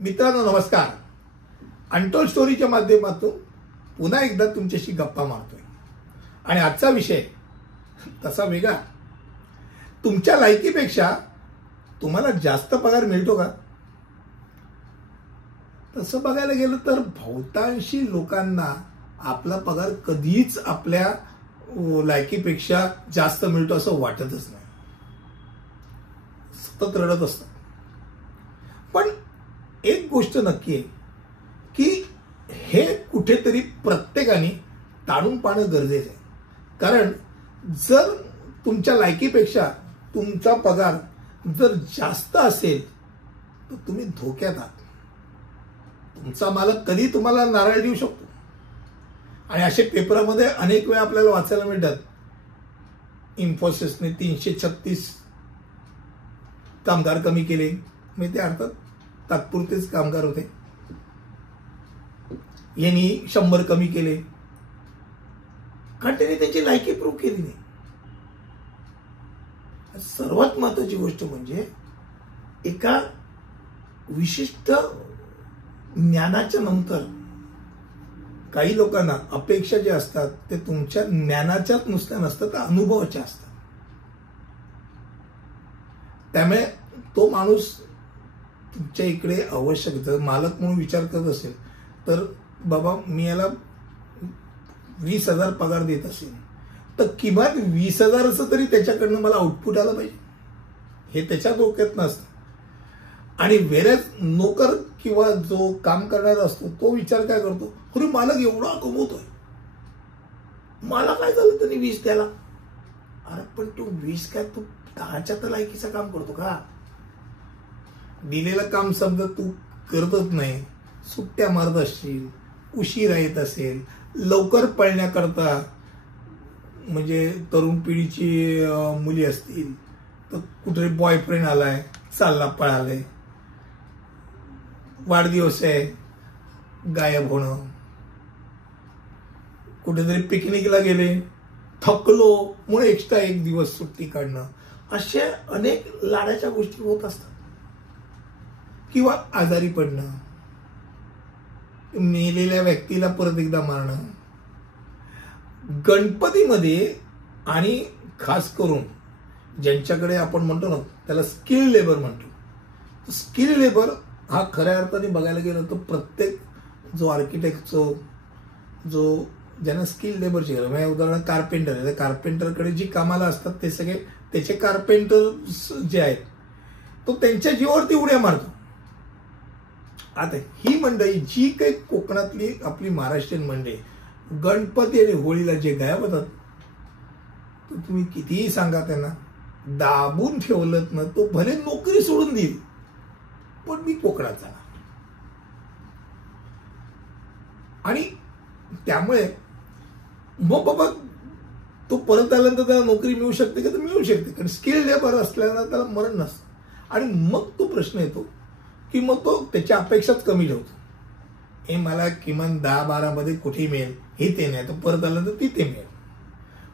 मित्रांनो नमस्कार. अनटोल्ड स्टोरीच्या माध्यमातून पुन्हा एकदा तुमच्याशी गप्पा मारतोय आणि आजचा विषय तसा वेगळा. तुमच्या लायकीपेक्षा तुम्हाला जास्त पगार मिळतो का? तसं बघायला गेलं तर बहुतांशी लोकांना आपला पगार कधीच आपल्या लायकीपेक्षा जास्त मिळतो असं वाटतच नाही. सतत रडत असतात. पण एक गोष्ट नक्की आहे की हे कुठेतरी प्रत्येकाने टाळून पाहणं गरजेचं आहे. कारण जर तुमच्या लायकीपेक्षा तुमचा पगार जर जास्त असेल तर तुम्ही धोक्यात आहात. तुमचा मालक कधी तुम्हाला नारळ देऊ शकतो. आणि असे पेपरामध्ये अनेक वेळा आपल्याला वाचायला मिळतात. इन्फोसिसने 336 कामगार कमी केले. मी ते अर्थात तात्पुरतेच कामगार होते. यांनी 100 कमी केले कारण त्यांनी त्यांची लायकी प्रूव्ह केली नाही. सर्वात महत्वाची गोष्ट म्हणजे एका विशिष्ट ज्ञानाच्या नंतर काही लोकांना अपेक्षा जे असतात ते तुमच्या ज्ञानाच्याच नुसत्या नसतात, तर अनुभवाच्या असतात. त्यामुळे तो माणूस तुमच्या इकडे आवश्यक जर मालक म्हणून विचार करत असेल तर बाबा मी याला 20,000 पगार देत असेल तर किमान 20,000चं तरी त्याच्याकडनं मला आउटपुट आलं पाहिजे हे त्याच्या डोक्यात नसतं. आणि वेळेस नोकर किंवा जो काम करणारा असतो तो विचार काय करतो, अरे मालक एवढा कमवतोय, मला काय झालं त्यांनी 20 द्याला. अरे पण तू 20 काय, तू 10च्या तर लायकीचं काम करतो का? दिलेलं काम समजा तू करतच नाही, सुट्ट्या मारत असशील, उशिरा येत असेल, लवकर पळण्याकरता म्हणजे तरुण पिढीची मुली असतील तर कुठे बॉयफ्रेंड आलाय, चालला पळालाय, वाढदिवस आहे गायब होणं, कुठेतरी पिकनिकला गेले थकलो म्हणून एक्स्ट्रा 1 दिवस सुट्टी काढणं, अशा अनेक लाडाच्या गोष्टी होत असतात. किंवा आजारी पडणं, मेलेल्या व्यक्तीला परत एकदा मारणं. गणपतीमध्ये आणि खास करून ज्यांच्याकडे आपण म्हणतो ना त्याला स्किल लेबर म्हणतो. स्किल लेबर हा खऱ्या अर्थाने बघायला गेलं तर प्रत्येक जो आर्किटेक्टचं जो ज्यांना स्किल लेबरची गरज म्हणजे उदाहरण कार्पेंटर आहे, कार्पेंटरकडे जी कामाला असतात ते सगळे त्याचे कार्पेंटर जे आहेत तो त्यांच्या जीवावरती उड्या मारतो. आता ही मंडळी जी काही कोकणातली आपली महाराष्ट्रीयन मंडळी गणपती आणि होळीला जे गायब होतात तर तुम्ही कितीही सांगा त्यांना दाबून ठेवलं ना तो भले नोकरी सोडून देईल पण मी कोकणात जाणार. आणि त्यामुळे मग बाबा तो परत आल्यानंतर त्याला नोकरी मिळू शकते का? तर मिळू शकते कारण स्किल लेबर असल्यानं त्याला मरण नसतं. आणि मग तो प्रश्न येतो की मग तो त्याच्या अपेक्षाच कमी ठेवतो. हे मला किमान 10-12 मध्ये कुठे मिळेल हे ते नाही, तर परत आलं तर तिथे मिळेल.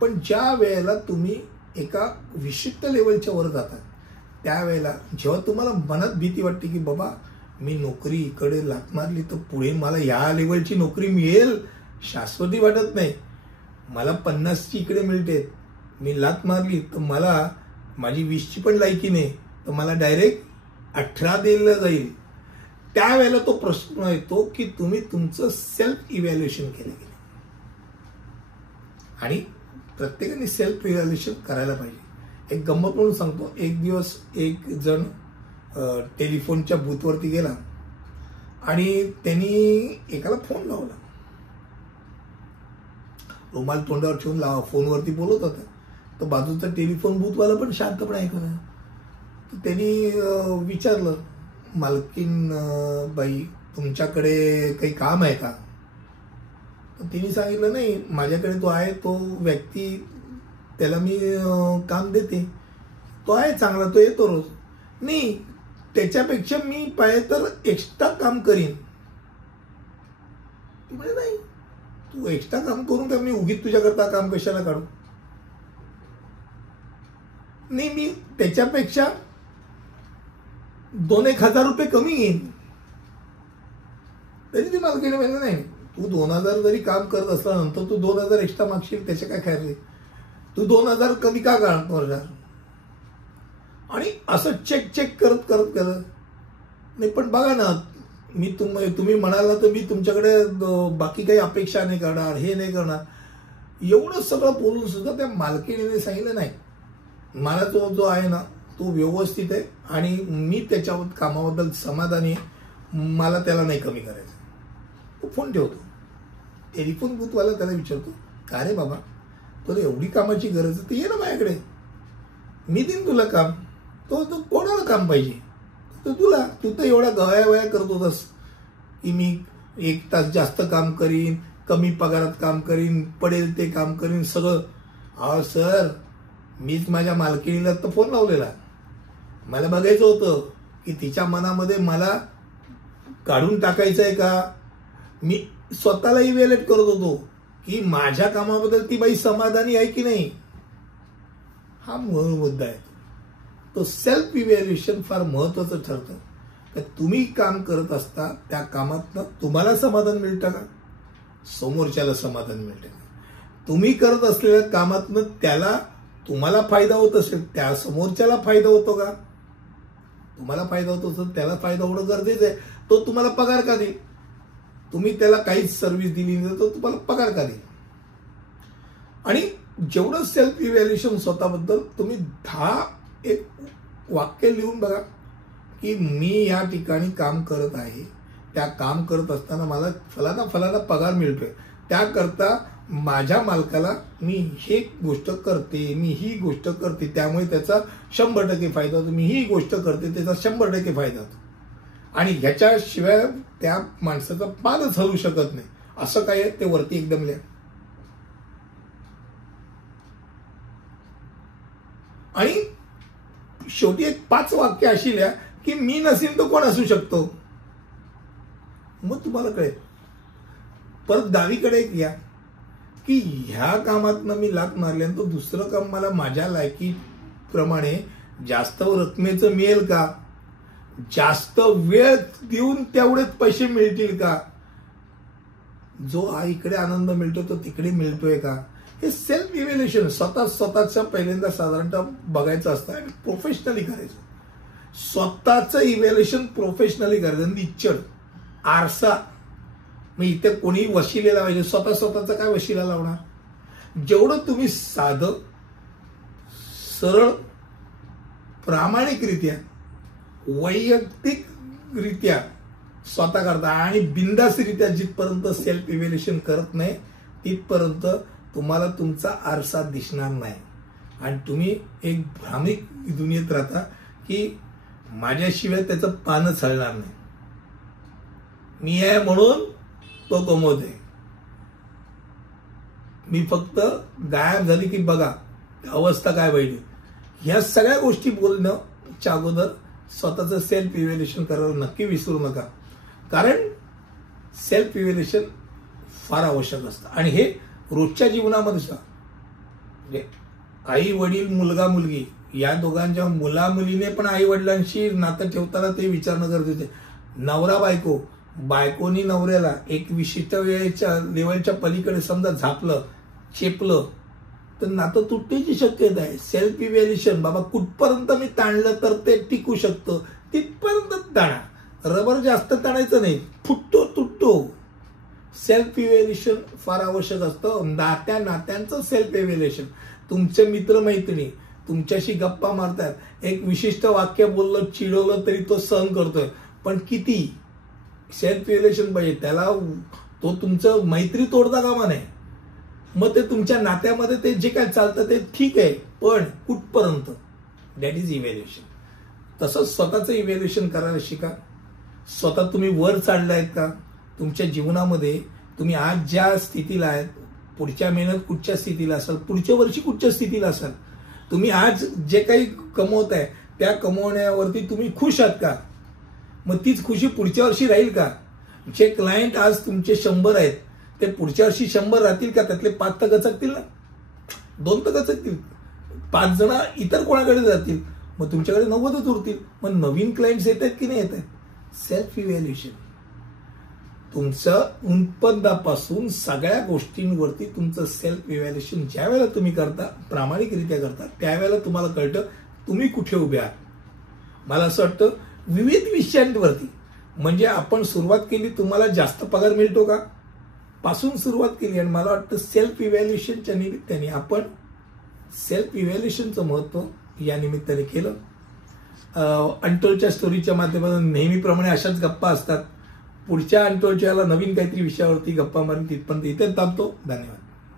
पण ज्या वेळेला तुम्ही एका विशिष्ट लेवलच्या वर जातात त्यावेळेला जेव्हा तुम्हाला मनात भीती वाटते की बाबा मी नोकरी इकडे लाथ मारली तर पुढे मला या लेवलची नोकरी मिळेल, शाश्वती वाटत नाही. मला 50ची इकडे मिळते, मी लाथ मारली तर मला माझी 20ची पण लायकी नाही तर मला डायरेक्ट 18 दिलं जाईल. त्यावेळेला तो प्रश्न येतो की तुम्ही तुमचं सेल्फ इव्हॅल्युएशन केलं गेलं. आणि प्रत्येकाने सेल्फ इव्हॅल्युएशन करायला पाहिजे. एक गंमत म्हणून सांगतो. एक दिवस एक जण टेलिफोनच्या बूथवरती गेला आणि त्यांनी एकाला फोन लावला. रुमाल तोंडावर ठेवून फोनवरती बोलत होता. तर बाजूचा टेलिफोन बूथवाला पण शांतपणे ऐकत होता. तर त्यांनी विचारलं, मालकीन बाई तुमच्याकडे काही काम आहे का? तर तिने सांगितलं नाही, माझ्याकडे तो आहे तो व्यक्ती, त्याला मी काम देते, तो आहे चांगला, तो येतो रोज. नाही त्याच्यापेक्षा मी पाहिजे तर एक्स्ट्रा काम करीन. ती म्हणजे नाही, तू एक्स्ट्रा काम करून का मी उगीच तुझ्याकरता काम कशाला काढू? नाही मी त्याच्यापेक्षा 2-1 हजार रुपये कमी घेईन. तरी ती मालकीण म्हणजे नाही, तू 2000 जरी काम करत असल्यानंतर तू 2000 एक्स्ट्रा मागशील, त्याचे काय खायचे? तू 2000 कमी का करणार? आणि असं चेक करत करत करत नाही. पण बघा ना, तुम्ही म्हणाल ना, तर मी तुमच्याकडे बाकी काही अपेक्षा नाही करणार, हे नाही करणार, एवढं सगळं बोलून सुद्धा त्या मालकीणीने सांगितलं नाही, मला तो जो आहे ना तो व्यवस्थित आहे आणि मी त्याच्या कामाबद्दल समाधानी आहे, मला त्याला नाही कमी करायचं. तो फोन ठेवतो. टेलिफोन बूथवाला त्याला विचारतो, का रे बाबा, तुला एवढी कामाची गरज आहे तर ये ना माझ्याकडे, मी देईन तुला काम. तो कोणाला काम पाहिजे? तर तुला. तू तर एवढ्या गवाया करत होतास की मी 1 तास जास्त काम करीन, कमी पगारात काम करीन, पडेल ते काम करीन सगळं. अहो सर, मीच माझ्या मालकिणीला तर फोन लावलेला. मला बघायचं होतं की तिच्या मनामध्ये मला काढून टाकायचं आहे का. मी स्वतःला इव्हॅल्युएट करत होतो की माझ्या कामाबद्दल ती बाई समाधानी आहे की नाही. हा मूळ मुद्दा आहे. तो सेल्फ इव्हॅल्युएशन फार महत्वाचं ठरतं. तर तुम्ही काम करत असता त्या कामातनं तुम्हाला समाधान मिळतं का, समोरच्याला समाधान मिळतं का? तुम्ही करत असलेल्या कामातनं तुम्हाला फायदा होत असेल, त्या समोरच्याला फायदा होतो का? तुम्हाला फायदा होत असेल, त्याला फायदा होणं गरजेचं आहे. तो तुम्हाला पगार का देईल? तुम्ही त्याला काहीच सर्व्हिस दिली नाही तर तुम्हाला पगार का देईल? आणि जेवढं सेल्फ इव्हॅल्युएशन स्वतःबद्दल, तुम्ही 10 एक वाक्य लिहून बघा की मी या ठिकाणी काम करत आहे, त्या काम करत असताना मला फलाना पगार मिळतोय, त्याकरता माझ्या मालकाला मी ही गोष्ट करते, मी ही गोष्ट करते, त्यामुळे त्याचा 100% फायदा होतो, मी ही गोष्ट करते त्याचा 100% फायदा होतो. आणि ह्याच्याशिवाय त्या माणसाचा पानच हलू शकत नाही. असं काय आहे ते वरती एकदम लिहा. आणि शेवटी एक 5 वाक्य अशी लिहा की मी नसेल तर कोण असू शकतो. मग तुम्हाला कळेल. परत डावीकडे एक या की ह्या कामातनं मी लात मारल्यानंतर दुसरं काम मला माझ्या लायकीप्रमाणे जास्त रकमेचं मिळेल का, जास्त वेळ देऊन तेवढेच पैसे मिळतील का, जो इकडे आनंद मिळतो तो तिकडे मिळतोय का. हे सेल्फ इव्हॅल्युएशन स्वतःच्या पहिल्यांदा साधारणतः बघायचं असतं आणि प्रोफेशनली करायचं. स्वतःचं इव्हॅल्युएशन प्रोफेशनली करायचं. निश्चळ आरसा, मग इथे कोणी वशिले लावायचे, स्वतःचा काय वशिला लावणार. जेवढं तुम्ही साधं सरळ प्रामाणिकरित्या वैयक्तिकरित्या स्वतः करता आणि बिंदासरित्या जिथपर्यंत सेल्फ इव्हॅल्युएशन करत नाही तिथपर्यंत तुम्हाला तुमचा आरसा दिसणार नाही आणि तुम्ही एक भ्रामिक दुनियेत राहता की माझ्याशिवाय त्याचं पानच हलणार नाही, मी आहे म्हणून तो कमवते, मी फक्त गायब झाली की बघा अवस्था काय वाईट. ह्या सगळ्या गोष्टी बोलण्याच्या अगोदर स्वतःचं सेल्फ इव्हॅल्युएशन करायला नक्की विसरू नका. कारण सेल्फ इव्हॅल्युएशन फार आवश्यक असतं आणि हे रोजच्या जीवनामध्ये सुद्धा म्हणजे आई वडील मुलगा मुलगी या दोघांच्या मुला मुलीने पण आई वडिलांशी नातं ठेवताना ते विचारणं गरजेचं आहे. नवरा बायको, बायकोनी नवऱ्याला एक विशिष्ट वेळेच्या लेवलच्या पलीकडे समजा झापलं चेपलं तर नातं तुटण्याची शक्यता आहे. सेल्फ इव्हॅल्युएशन, बाबा कुठपर्यंत मी ताणलं तर ते टिकू शकतं तिथपर्यंत ताणा, रबर जास्त ताणायचं नाही, फुटतो तुटतो. सेल्फ इव्हॅल्युएशन फार आवश्यक असतं. नात्यांचं सेल्फ इव्हॅल्युएशन. तुमचे मित्रमैत्रिणी तुमच्याशी गप्पा मारतात, एक विशिष्ट वाक्य बोललं चिडवलं तरी तो सहन करतोय, पण किती सेल्फ इव्हॅल्युएशन पाहिजे त्याला. तो तुमचं मैत्री तोडता कामा नये. मग ते तुमच्या नात्यामध्ये ते जे काय चालतं ते ठीक आहे, पण कुठपर्यंत, दॅट इज इव्हॅल्युएशन. तसंच स्वतःचं इव्हॅल्युएशन करायला शिका. स्वतः तुम्ही वर चाललायत का तुमच्या जीवनामध्ये, तुम्ही आज ज्या स्थितीला आहेत, पुढच्या महिन्यात कुठच्या स्थितीला असाल, पुढच्या वर्षी कुठच्या स्थितीला असाल, तुम्ही आज जे काही कमवत आहे त्या कमवण्यावरती तुम्ही खुश आहात का, मग तीच खुशी पुढच्या वर्षी राहील का. जे क्लायंट आज तुमचे 100 आहेत ते पुढच्या वर्षी 100 राहतील का, त्यातले 5 तर गचकतील ना, 2 तर गचकतील, 5 जण इतर कोणाकडे जातील, मग तुमच्याकडे 90च उरतील. मग नवीन क्लायंट्स येत आहेत की नाही येत आहेत. Self evaluation. तुमचं उत्पन्नापासून सगळ्या गोष्टींवरती तुमचं सेल्फ इव्हॅल्युएशन ज्या वेळेला तुम्ही करता, प्रामाणिकरित्या करता, त्यावेळेला तुम्हाला कळतं तुम्ही कुठे उभे आहात. मला असं वाटतं विविध विषयांवरती, म्हणजे आपण सुरुवात केली, तुम्हाला जास्त पगार मिळतो का पासून सुरुवात केली, आणि मला वाटतं सेल्फ इव्हॅल्युएशनच्या निमित्ताने आपण सेल्फ इव्हॅल्युएशनचं महत्त्व या निमित्ताने केलं. अनटोल्डच्या स्टोरीच्या माध्यमातून नेहमीप्रमाणे अशाच गप्पा असतात. पुढच्या अनटोल्डच्या नवीन काहीतरी विषयावरती गप्पा मारून तिथपर्यंत इथे थांबतो. धन्यवाद.